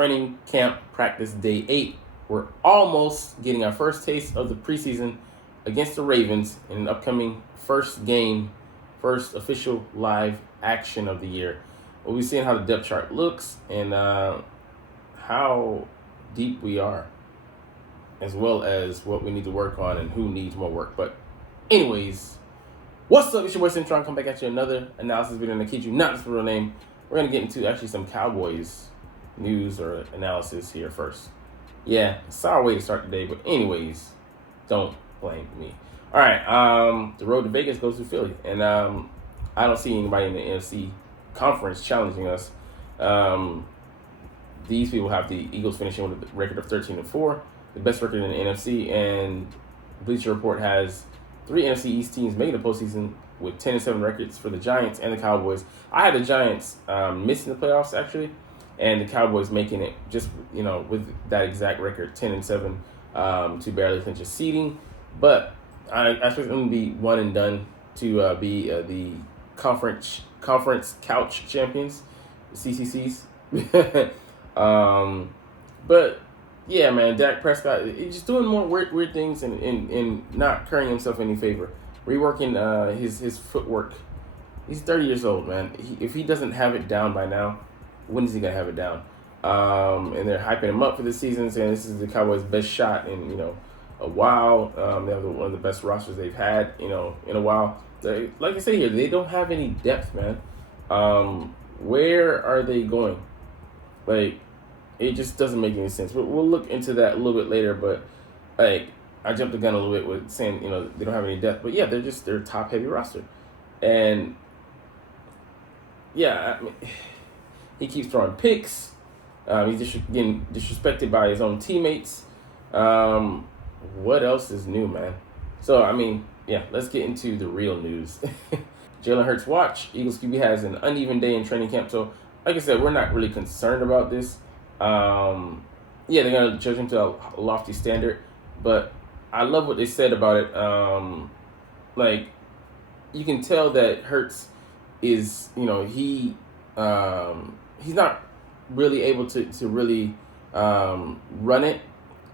Training camp practice day 8. We're almost getting our first taste of the preseason against the Ravens in an upcoming first game, first official live action of the year. We'll be seeing how the depth chart looks and how deep we are, as well as what we need to work on and who needs more work. But anyways, what's up? It's your boy Centron. Come back at you another analysis video, and I kid you not, it's the real name. We're going to get into actually some Cowboys news or analysis here first. Yeah, sour way to start the day, but anyways, don't blame me. All right, the road to Vegas goes to Philly, and I don't see anybody in the NFC conference challenging us. These people have the Eagles finishing with a record of 13-4, the best record in the NFC, and Bleacher Report has 3 NFC East teams making the postseason with 10-7 records for the Giants and the Cowboys. I had the Giants missing the playoffs actually, and the Cowboys making it just with that exact record, 10-7, to barely clinch a seeding. But I expect them to be one and done to be the conference couch champions, CCCs. But yeah, man, Dak Prescott is just doing more weird things and not currying himself any favor. Reworking his footwork. He's 30 years old, man. If he doesn't have it down by now, when is he gonna have it down? And they're hyping him up for this season, saying this is the Cowboys' best shot in a while. They have one of the best rosters they've had in a while. Like I say here, they don't have any depth, man. Where are they going? Like, it just doesn't make any sense. But we'll look into that a little bit later. But like, I jumped the gun a little bit with saying they don't have any depth. But yeah, they're a top heavy roster, and yeah, I mean, he keeps throwing picks. He's getting disrespected by his own teammates. What else is new, man? So, I mean, yeah, let's get into the real news. Jalen Hurts watch. Eagles QB has an uneven day in training camp. So, like I said, we're not really concerned about this. Yeah, they're going to judge him to a lofty standard. But I love what they said about it. Like, you can tell that Hurts is, he's not really able to really run it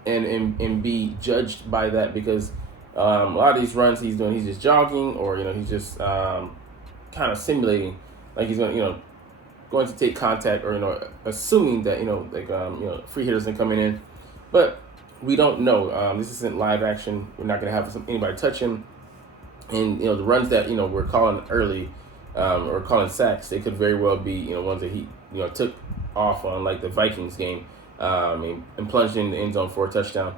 and be judged by that, because a lot of these runs he's doing, he's just jogging, or he's just kind of simulating, like he's going to take contact, or assuming that free hitters are coming in, but we don't know. This isn't live action. We're not going to have anybody touch him, and the runs that we're calling early or calling sacks, they could very well be ones that he took off on, like the Vikings game, and plunged in the end zone for a touchdown,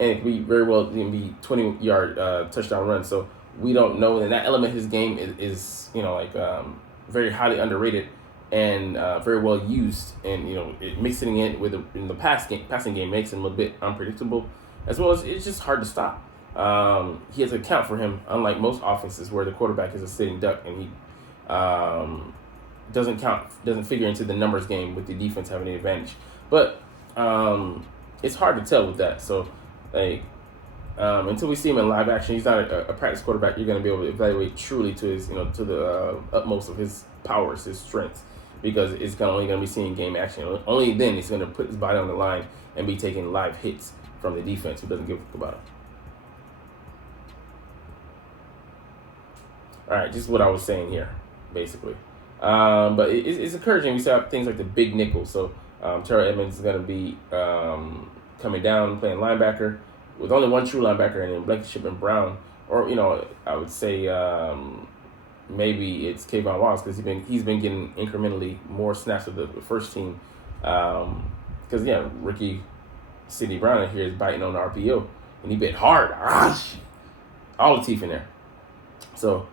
and it could be very well be 20-yard touchdown run. So we don't know, and that element of his game is very highly underrated and very well used, and mixing it with in the passing game makes him a bit unpredictable, as well as it's just hard to stop. He has to account for him, unlike most offenses where the quarterback is a sitting duck and he doesn't figure into the numbers game with the defense having the advantage. But it's hard to tell with that. So until we see him in live action, he's not a practice quarterback you're going to be able to evaluate truly to his to the utmost of his powers, his strengths, because it's only going to be seeing game action. Only then he's going to put his body on the line and be taking live hits from the defense who doesn't give a fuck about him. All right, just what I was saying here, basically. But it's encouraging. We saw things like the big nickel. So Terrell Edmonds is going to be coming down, playing linebacker, with only one true linebacker, and then Blankenship and Brown. Or, I would say maybe it's Kayvon Wallace, because he's been getting incrementally more snaps with the first team. Because, Ricky Sidney Brown here is biting on the RPO, and he bit hard. All the teeth in there. So,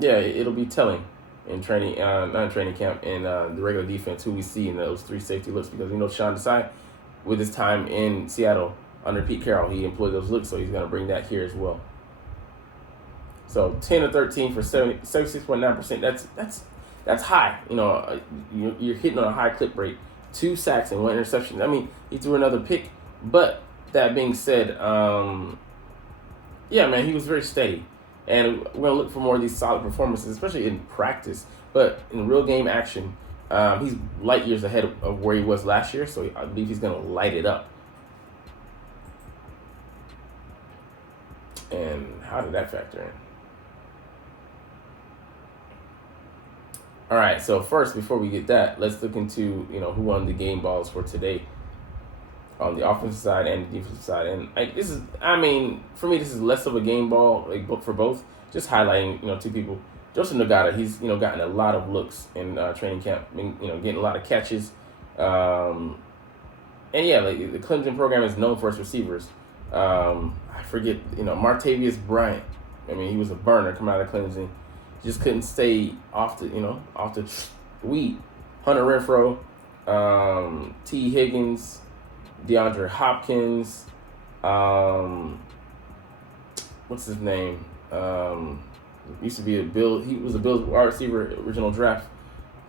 it'll be telling in training, not in training camp, and the regular defense, who we see in those 3 safety looks, because Sean Desai, with his time in Seattle under Pete Carroll, he employed those looks, so he's going to bring that here as well. So 10-13 for 76.9%. That's high. You're hitting on a high clip rate. 2 sacks and 1 interception. I mean, he threw another pick, but that being said, he was very steady. And we're going to look for more of these solid performances, especially in practice. But in real game action, He's light years ahead of where he was last year, so I believe he's going to light it up. And how did that factor in? All right, so first, before we get that, let's look into who won the game balls for today on the offensive side and the defensive side. And for me, this is less of a game ball for both. Just highlighting two people. Joseph Nagata, he's gotten a lot of looks in training camp. Getting a lot of catches. And yeah, the Clemson program is known for its receivers. I forget, Martavius Bryant. He was a burner coming out of Clemson. Just couldn't stay off the weed. Hunter Renfrow, T. Higgins, DeAndre Hopkins, what's his name? Used to be he was a Bills wide receiver, original draft.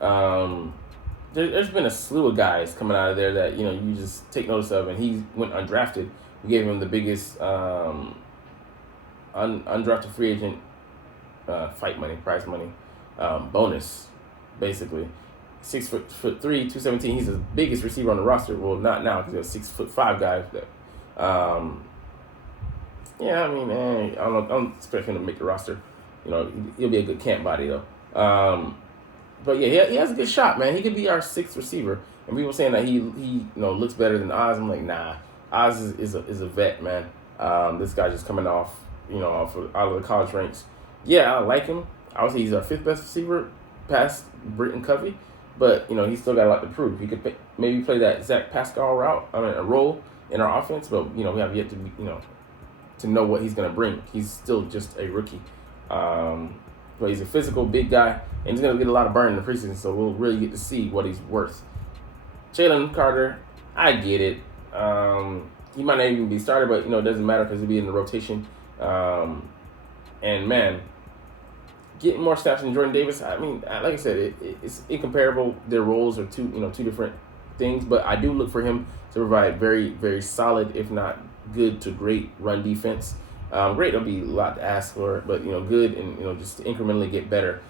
There's been a slew of guys coming out of there that you just take notice of, and he went undrafted. We gave him the biggest undrafted free agent prize money bonus, basically. 6'3", 217. He's the biggest receiver on the roster. Well, not now because he's a 6'5" guy. I don't expect him to make the roster. He'll be a good camp body though. But yeah, he has a good shot, man. He could be our sixth receiver. And people saying that he looks better than Oz. I'm like, nah. Oz is a vet, man. This guy just coming off out of the college ranks. Yeah, I like him. Obviously, he's our fifth best receiver past Britton Covey. But, he's still got a lot to prove. He could maybe play that Zach Pascal a role in our offense. But, we have yet to, to know what he's going to bring. He's still just a rookie. But he's a physical, big guy. And he's going to get a lot of burn in the preseason. So we'll really get to see what he's worth. Jalen Carter, I get it. He might not even be started, but, it doesn't matter because he'll be in the rotation. And, man, getting more snaps than Jordan Davis, like I said, it's incomparable. Their roles are two different things, but I do look for him to provide very, very solid, if not good to great run defense. Great, there'll be a lot to ask for, but good and just incrementally get better.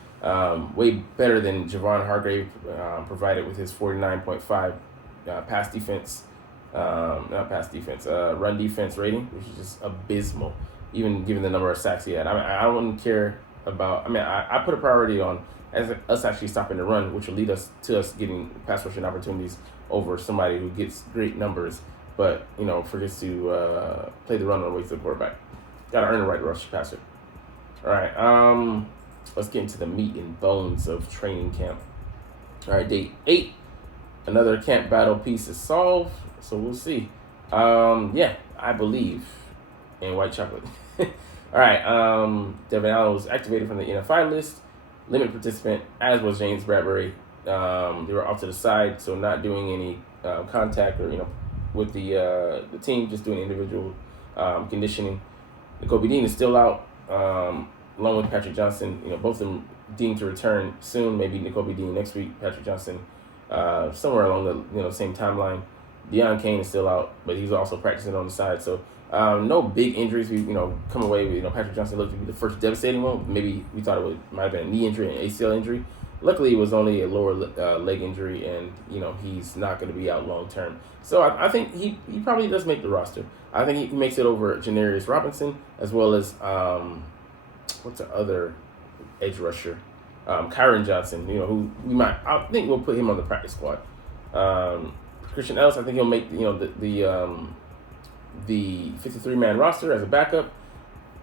Way better than Javon Hargrave provided with his 49.5 run defense rating, which is just abysmal, even given the number of sacks he had. I wouldn't care about. I put a priority on us actually stopping the run, which will lead us to getting pass rushing opportunities over somebody who gets great numbers, but forgets to play the run on the way to the quarterback. Got to earn the right to rush passer. All right, let's get into the meat and bones of training camp. All right, day 8, another camp battle piece is solved, so we'll see. I believe in white chocolate. All right, Devin Allen was activated from the NFI list, limited participant, as was James Bradbury. They were off to the side, so not doing any contact or with the team, just doing individual conditioning. Nakobe Dean is still out, along with Patrick Johnson. Both of them deemed to return soon. Maybe Nakobe Dean next week, Patrick Johnson somewhere along the same timeline. Deion Kane is still out, but he's also practicing on the side. So no big injuries. We come away with Patrick Johnson looked to be the first devastating one. Maybe we thought might have been a knee injury and ACL injury. Luckily, it was only a lower leg injury, and he's not going to be out long term. So I think he probably does make the roster. I think he makes it over Janarius Robinson, as well as what's the other edge rusher, Kyron Johnson. Who I think we'll put him on the practice squad. Christian Ellis, I think he'll make the 53-man roster as a backup,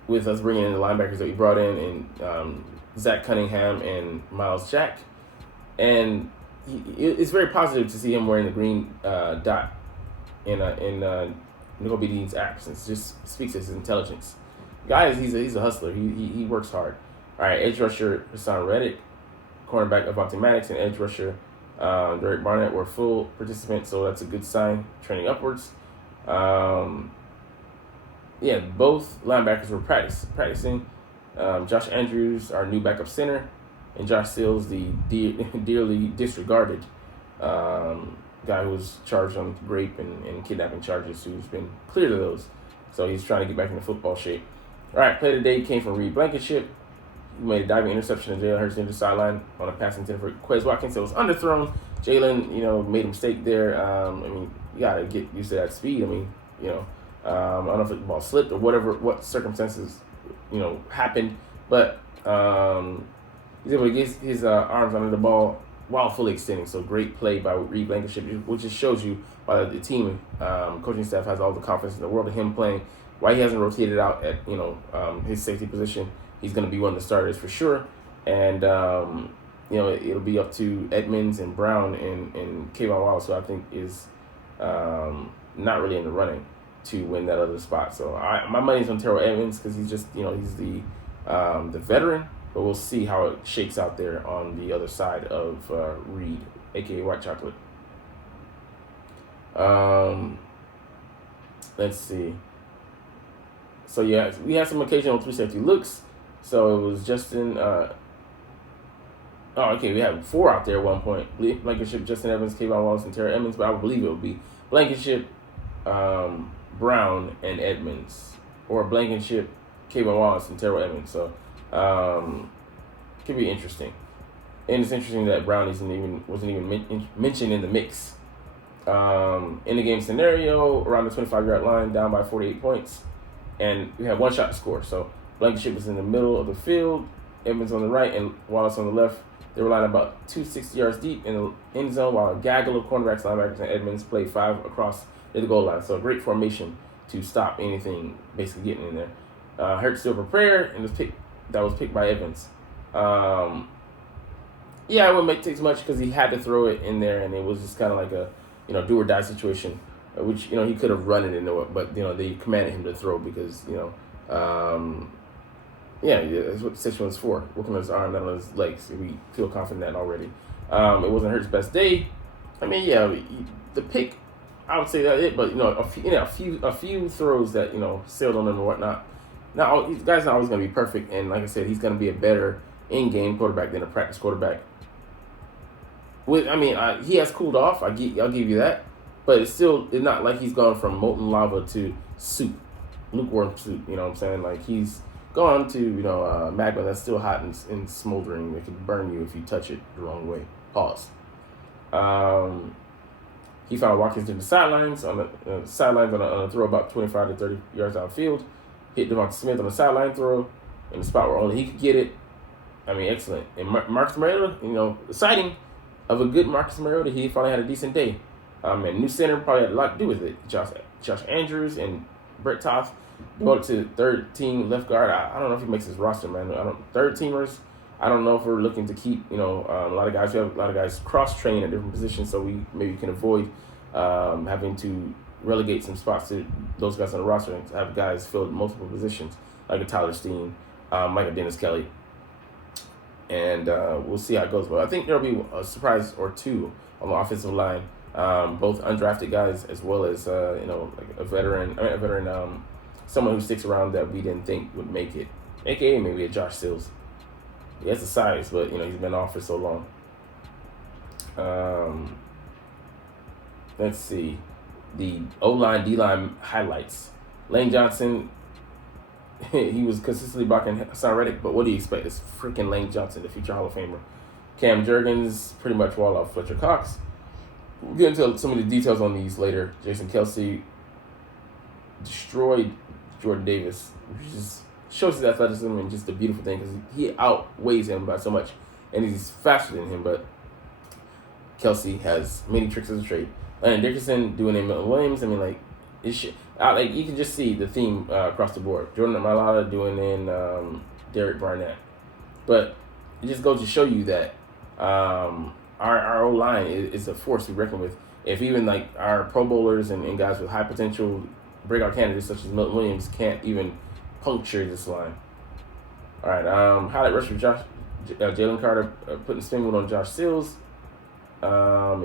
with us bringing in the linebackers that we brought in and Zach Cunningham and Miles Jack. And it's very positive to see him wearing the green dot in Nakobe Dean's absence. Just speaks to his intelligence. Guys, he's a hustler. He works hard. All right, edge rusher Hassan Reddick, cornerback Avonte Maddox, and edge rusher Derek Barnett were full participants, so that's a good sign, trending upwards. Both linebackers were practicing. Josh Andrews, our new backup center, and Josh Sills, the dearly disregarded guy who was charged on rape and kidnapping charges, who's been cleared of those. So he's trying to get back into football shape. All right, play of the day came from Reed Blankenship. He made a diving interception to Jalen Hurts near the sideline on a pass intended for Quez Watkins. It was underthrown. Jalen, made a mistake there. You gotta get used to that speed. I don't know if the ball slipped or what circumstances, happened, but he's able to get his arms under the ball while fully extending. So great play by Reed Blankenship, which just shows you why the team coaching staff has all the confidence in the world of him playing. Why he hasn't rotated out at his safety position. He's going to be one of the starters for sure, and it'll be up to Edmonds and Brown and Kayvon Wallace, who I think is not really in the running to win that other spot. So my money's on Terrell Edmonds because he's just he's the veteran, but we'll see how it shakes out there on the other side of Reed, aka White Chocolate. Let's see. So yeah, we had some occasional 3 safety looks. So it was Justin. We had 4 out there at one point. Blankenship, Justin Evans, Kayvon Wallace, and Terrell Edmonds. But I would believe it would be Blankenship, Brown, and Edmonds, or Blankenship, Kayvon Wallace, and Terrell Edmonds. So could be interesting. And it's interesting that Brown wasn't even mentioned in the mix. In the game scenario, around the 25-yard line, down by 48 points, and we had 1 shot to score. So Blankenship was in the middle of the field, Edmonds on the right, and Wallace on the left. They were lined about 260 yards deep in the end zone, while a gaggle of cornerbacks, linebackers, and Edmonds played 5 across the goal line. So a great formation to stop anything basically getting in there. Hurts still prepared, and that was picked by Evans. It wouldn't take much because he had to throw it in there, and it was just kind of like a do or die situation, which he could have run it into it, but they commanded him to throw because that's what the situation was for. Working on his arm, not on his legs. We feel confident in that already. It wasn't Hurts' best day. The pick, I would say that it, but a few throws that sailed on him and whatnot. Now, the guy's not always going to be perfect, and like I said, he's going to be a better in-game quarterback than a practice quarterback. He has cooled off. I'll give you that, but it's not like he's gone from molten lava to soup, lukewarm soup. You know what I'm saying? Like he's gone to magma that's still hot and smoldering. It can burn you if you touch it the wrong way. Pause. He found Watkins to the sidelines on a throw about 25 to 30 yards downfield. Hit Devonta Smith on a sideline throw in the spot where only he could get it. Excellent. And Marcus Mariota, the sighting of a good Marcus Mariota, he finally had a decent day. And new center probably had a lot to do with it. Josh Andrews and Brett Toth devoted to third team left guard. I don't know if he makes his roster, man. Third teamers. I don't know if we're looking to keep a lot of guys. We have a lot of guys cross train at different positions, so we maybe can avoid having to relegate some spots to those guys on the roster and have guys fill multiple positions like a Tyler Steen, like a Dennis Kelly. And we'll see how it goes. But I think there'll be a surprise or two on the offensive line, both undrafted guys as well as like a veteran, someone who sticks around that we didn't think would make it, aka maybe a Josh Sills. He has the size, but he's been off for so long. Let's see the O-line, D-line highlights. Lane Johnson. He was consistently blocking Hassan Reddick, but what do you expect? It's freaking Lane Johnson, the future Hall of Famer. Cam Jurgens pretty much walled off Fletcher Cox. We'll get into some of the details on these later. Jason Kelsey destroyed Jordan Davis, which just shows his athleticism and just a beautiful thing because he outweighs him by so much, and he's faster than him, but Kelsey has many tricks of the trade. Landon Dickerson doing in Milton Williams. You can just see the theme across the board. Jordan Mailata doing in Derek Barnett. But it just goes to show you that our O-line is a force to reckon with. If even like our Pro Bowlers and guys with high potential breakout candidates such as Milton Williams can't even puncture this line. All right, highlight rush for Jalen Carter putting spin move on Josh Sills. He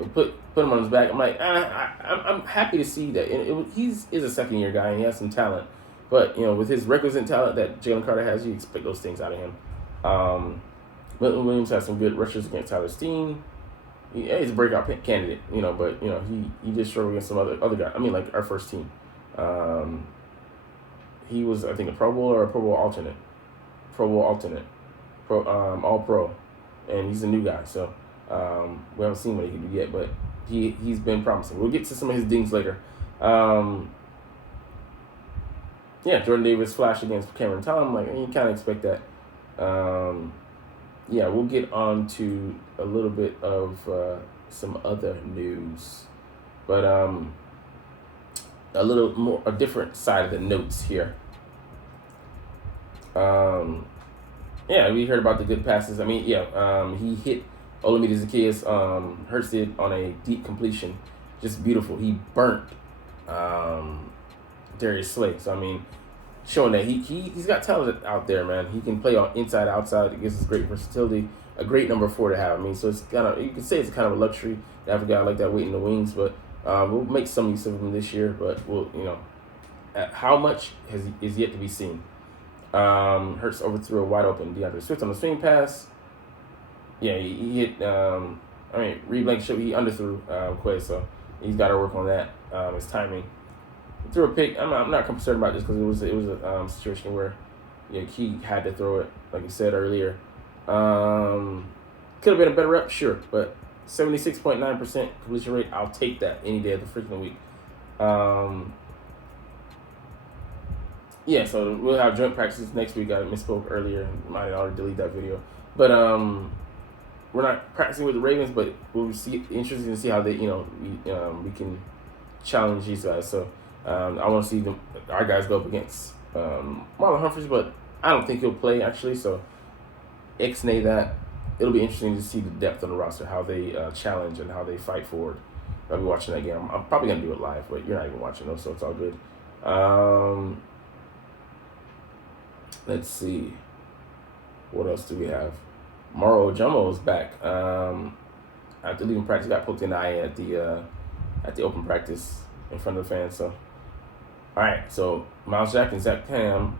put him on his back. I'm like, I'm happy to see that. He's a second-year guy, and he has some talent. But, with his requisite talent that Jalen Carter has, you expect those things out of him. Milton Williams has some good rushers against Tyler Steen. He's a breakout candidate, but, he just struggled against some other guys. Like our first team. He was, I think, a Pro Bowl or a Pro Bowl alternate. All Pro, and he's a new guy, so we haven't seen what he can do yet, but he's been promising. We'll get to some of his dings later. Yeah, Jordan Davis flashed against Cameron Tom. Like, you kind of expect that. Yeah, we'll get on to a little bit of some other news, but a different side of the notes here. Yeah, we heard about the good passes. I mean, yeah, he hit Olamide Zacchaeus Hurst on a deep completion, just beautiful. He burnt Darius Slay. So I mean, showing that he's got talent out there, man. He can play on inside, outside. It gives us great versatility. A great number 4 to have. I mean, so it's kind of, you can say it's kind of a luxury to have a guy like that waiting in the wings. But we'll make some use of him this year. But we'll, how much is yet to be seen. Hurts overthrew a wide open DeAndre Swift on the swing pass. Yeah, he hit. Reed Blank showed he underthrew Quay, so he's got to work on that. His timing. He threw a pick. I'm not concerned about this because it was a situation where he had to throw it, like you said earlier. Could have been a better rep, sure, but 76.9% completion rate. I'll take that any day of the freaking week. Yeah, so we'll have joint practices next week. I misspoke earlier. Might already delete that video. But we're not practicing with the Ravens, but we'll see. Interesting to see how they, we can challenge these guys. So I want to see our guys go up against Marlon Humphreys, but I don't think he'll play actually. So ixnay that. It'll be interesting to see the depth of the roster, how they challenge and how they fight forward. I'll be watching that game. I'm probably gonna do it live, but you're not even watching those, so it's all good. Let's see. What else do we have? Moro Ojomo is back. After leaving practice, got poked in the eye at the open practice in front of the fans. So, all right. So Miles Jack and Zach Cam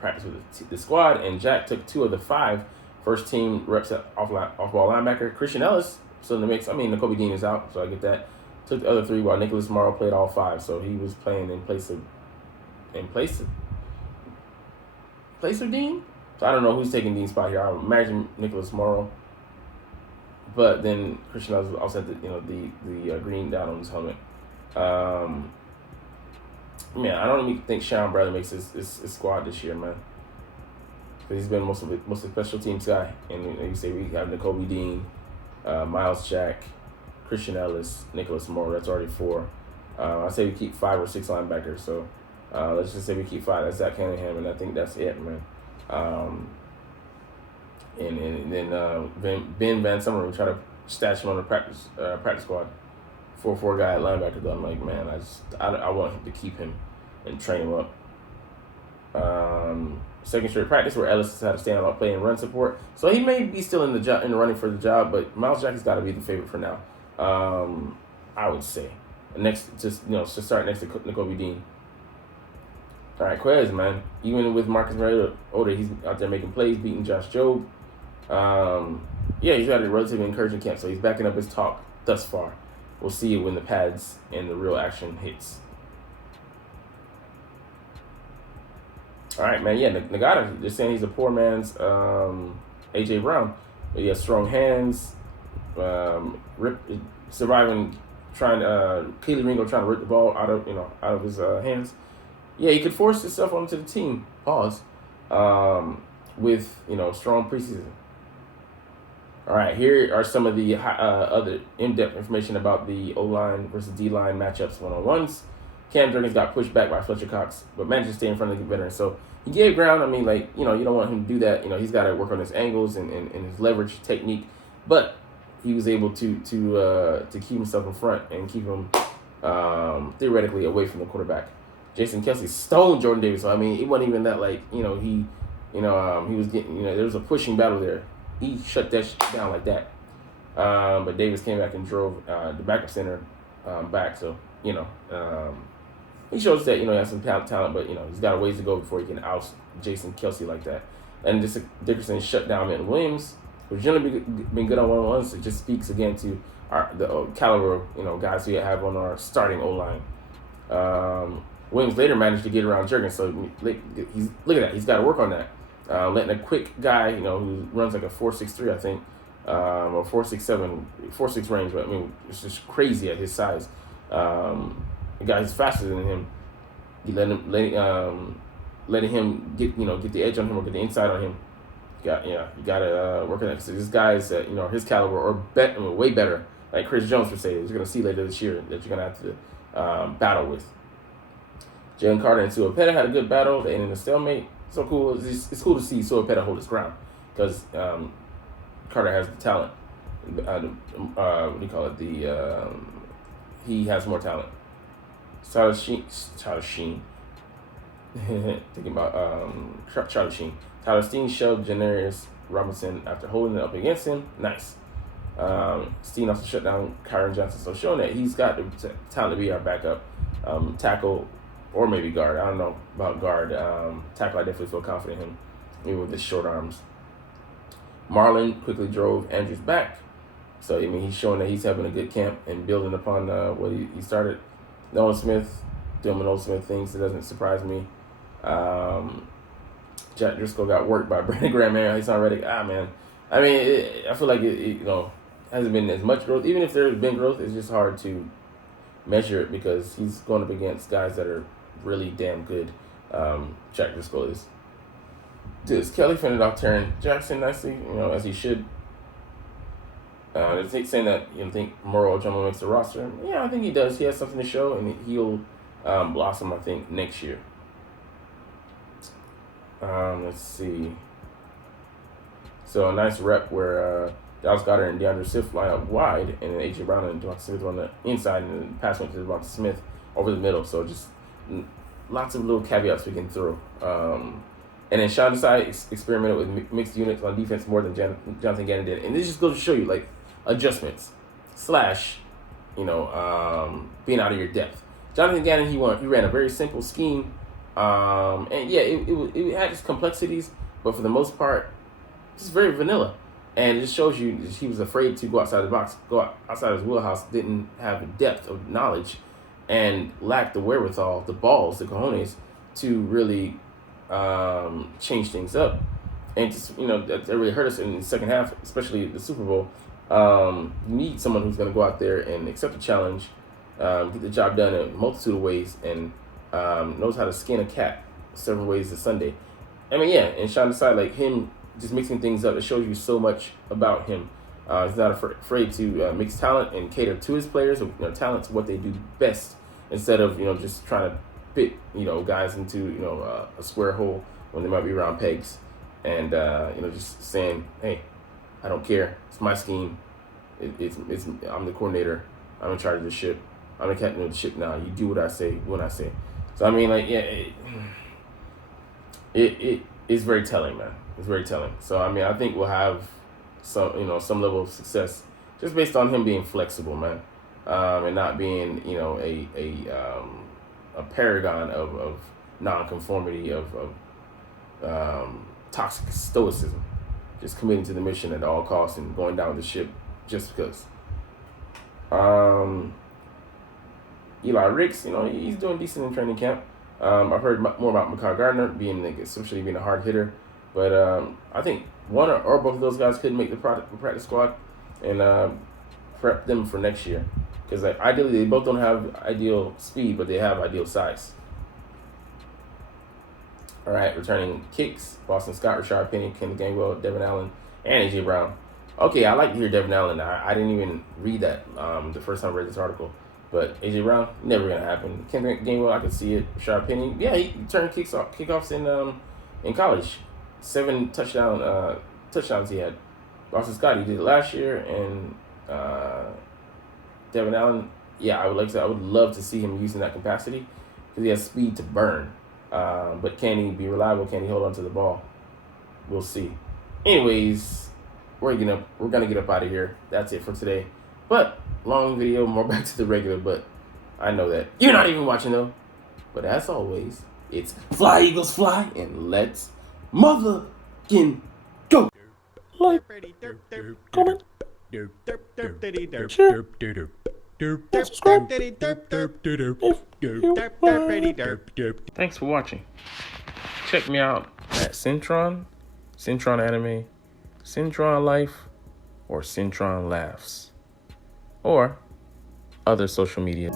practiced with the squad, and Jack took 2 of the 5 first team reps at off-ball linebacker. Christian Ellis still in the mix. I mean, Nakobe Dean is out, so I get that. Took the other 3 while Nicholas Morrow played all 5. So he was playing in place of Dean. So I don't know who's taking Dean's spot here. I would imagine Nicholas Morrow. But then Christian Ellis also had the green down on his helmet. Man, I don't even think Sean Bradley makes his squad this year, man. He's been most of the special teams guy, and you say we have Nakobe Dean, Miles Jack, Christian Ellis, Nicholas Moore. That's already 4. I say we keep 5 or 6 linebackers. So let's just say we keep 5. That's Zach Cunningham, and I think that's it, man. And then Ben Van Summer, we try to stash him on the practice squad. 4-4 guy at linebacker. Though I'm like, man, I want him to keep him and train him up. Second straight practice where Ellis has had to stand out play and run support, so he may be still in the running for the job. But Miles Jack has got to be the favorite for now. I would say to start next to Nakobe Dean. All right, Quez, man. Even with Marcus Mariota, he's out there making plays, beating Josh Jobe. He's had a relatively encouraging camp, so he's backing up his talk thus far. We'll see when the pads and the real action hits. All right, man. Yeah, Nagata, they're saying he's a poor man's A.J. Brown. But he has strong hands, surviving, Keely Ringo trying to rip the ball out of his hands. Yeah, he could force himself onto the team. Pause. With strong preseason. All right, here are some of the other in-depth information about the O-line versus D-line matchups one-on-ones. Cam Jurgens got pushed back by Fletcher Cox, but managed to stay in front of the veteran. So he gave ground. I mean, you don't want him to do that. He's got to work on his angles and his leverage technique. But he was able to keep himself in front and keep him theoretically away from the quarterback. Jason Kelsey stoned Jordan Davis. So I mean, it wasn't even that he was getting there was a pushing battle there. He shut that down like that. But Davis came back and drove the backup center back. So he shows that he has some talent, but he's got a ways to go before he can oust Jason Kelsey like that. And just Dickerson shut down Milton Williams, who's generally been good on one-on-ones. It just speaks again to the caliber guys we have on our starting O-line. Williams later managed to get around Jurgens, so look at that. He's got to work on that. letting a quick guy, who runs like a 4.63, I think, or 4.67, 4.6 range. But I mean, it's just crazy at his size. The guy's faster than him. You letting him get the edge on him or get the inside on him. You gotta work on that. So these guys that his caliber or way better, like Chris Jones would say, you're gonna see later this year that you're gonna have to battle with. Jalen Carter and Suapeta had a good battle. They ended in a stalemate. So cool. It's cool to see Suapeta hold his ground because Carter has the talent. What do you call it? He has more talent. Tyler Sheen. Thinking about Charlie Sheen. Tyler Steen shoved Janarius Robinson after holding it up against him. Nice. Steen also shut down Kyron Johnson, so showing that he's got the talent to be our backup tackle or maybe guard. I don't know about guard. Tackle, I definitely feel confident in him, even with his short arms. Marlon quickly drove Andrews back. So, I mean, he's showing that he's having a good camp and building upon what he started. Nolan Smith doing Nolan Smith things. It doesn't surprise me. Jack Driscoll got worked by Brandon Graham. He's already, man. I mean, I feel like it hasn't been as much growth. Even if there's been growth, it's just hard to measure it because he's going up against guys that are really damn good. Jack Driscoll is. This Kelly fended off Taron Jackson nicely, as he should. They're saying that think Moro Ojomo makes the roster. Yeah, I think he does. He has something to show, and he'll blossom, I think, next year. Let's see. So a nice rep where Dallas Goedert and DeAndre Swift line up wide, and then A.J. Brown and Devonta Smith on the inside, and the pass went to Devonta Smith over the middle. So just lots of little caveats we can throw. And then Sean Desai experimented with mixed units on defense more than Jonathan Gannon did. And this just goes to show you, like, adjustments / being out of your depth. Jonathan Gannon, he ran a very simple scheme. And yeah, it had its complexities, but for the most part, it's very vanilla. And it just shows you he was afraid to go outside the box, go outside his wheelhouse, didn't have the depth of knowledge, and lacked the wherewithal, the balls, the cojones, to really change things up. And just, that really hurt us in the second half, especially the Super Bowl. You need someone who's going to go out there and accept the challenge, get the job done in a multitude of ways, and knows how to skin a cat 7 ways a Sunday. I mean, yeah, and Sean Desai, like him, just mixing things up, it shows you so much about him. He's not afraid to mix talent and cater to his players, talent to what they do best, instead of just trying to fit guys into a square hole when they might be round pegs, and just saying, hey, I don't care, it's my scheme, it's I'm the coordinator, I'm in charge of the ship, I'm the captain of the ship now, you do what I say when I say. So I mean, like, yeah, it is very telling, man. It's very telling. So I mean, I think we'll have some level of success just based on him being flexible, man, and not being a paragon of nonconformity, of toxic stoicism, just committing to the mission at all costs and going down with the ship just because. Eli Ricks, he's doing decent in training camp. I've heard more about Mekhi Gardner especially being a hard hitter, but I think one or both of those guys could make the practice squad and prep them for next year. Because ideally, they both don't have ideal speed, but they have ideal size. All right, returning kicks: Boston Scott, Rashard Penny, Kenneth Gainwell, Devin Allen, and A.J. Brown. Okay, I like to hear Devin Allen. I didn't even read that the first time I read this article. But A.J. Brown, never going to happen. Kenneth Gainwell, I can see it. Rashard Penny, yeah, he turned kickoffs in college. 7 touchdowns he had. Boston Scott, he did it last year, and Devin Allen, yeah, I would love to see him using that capacity because he has speed to burn. But can he be reliable? Can he hold on to the ball? We'll see. Anyways, we're gonna get up out of here. That's it for today. But long video, more back to the regular. But I know that you're not even watching though. But as always, it's fly Eagles fly, and let's motherfucking go. Like, comment, share, and subscribe if you like. Thanks for watching. Check me out at Centron Syntron Anime, Syntron Life, or Syntron Laughs, or other social media.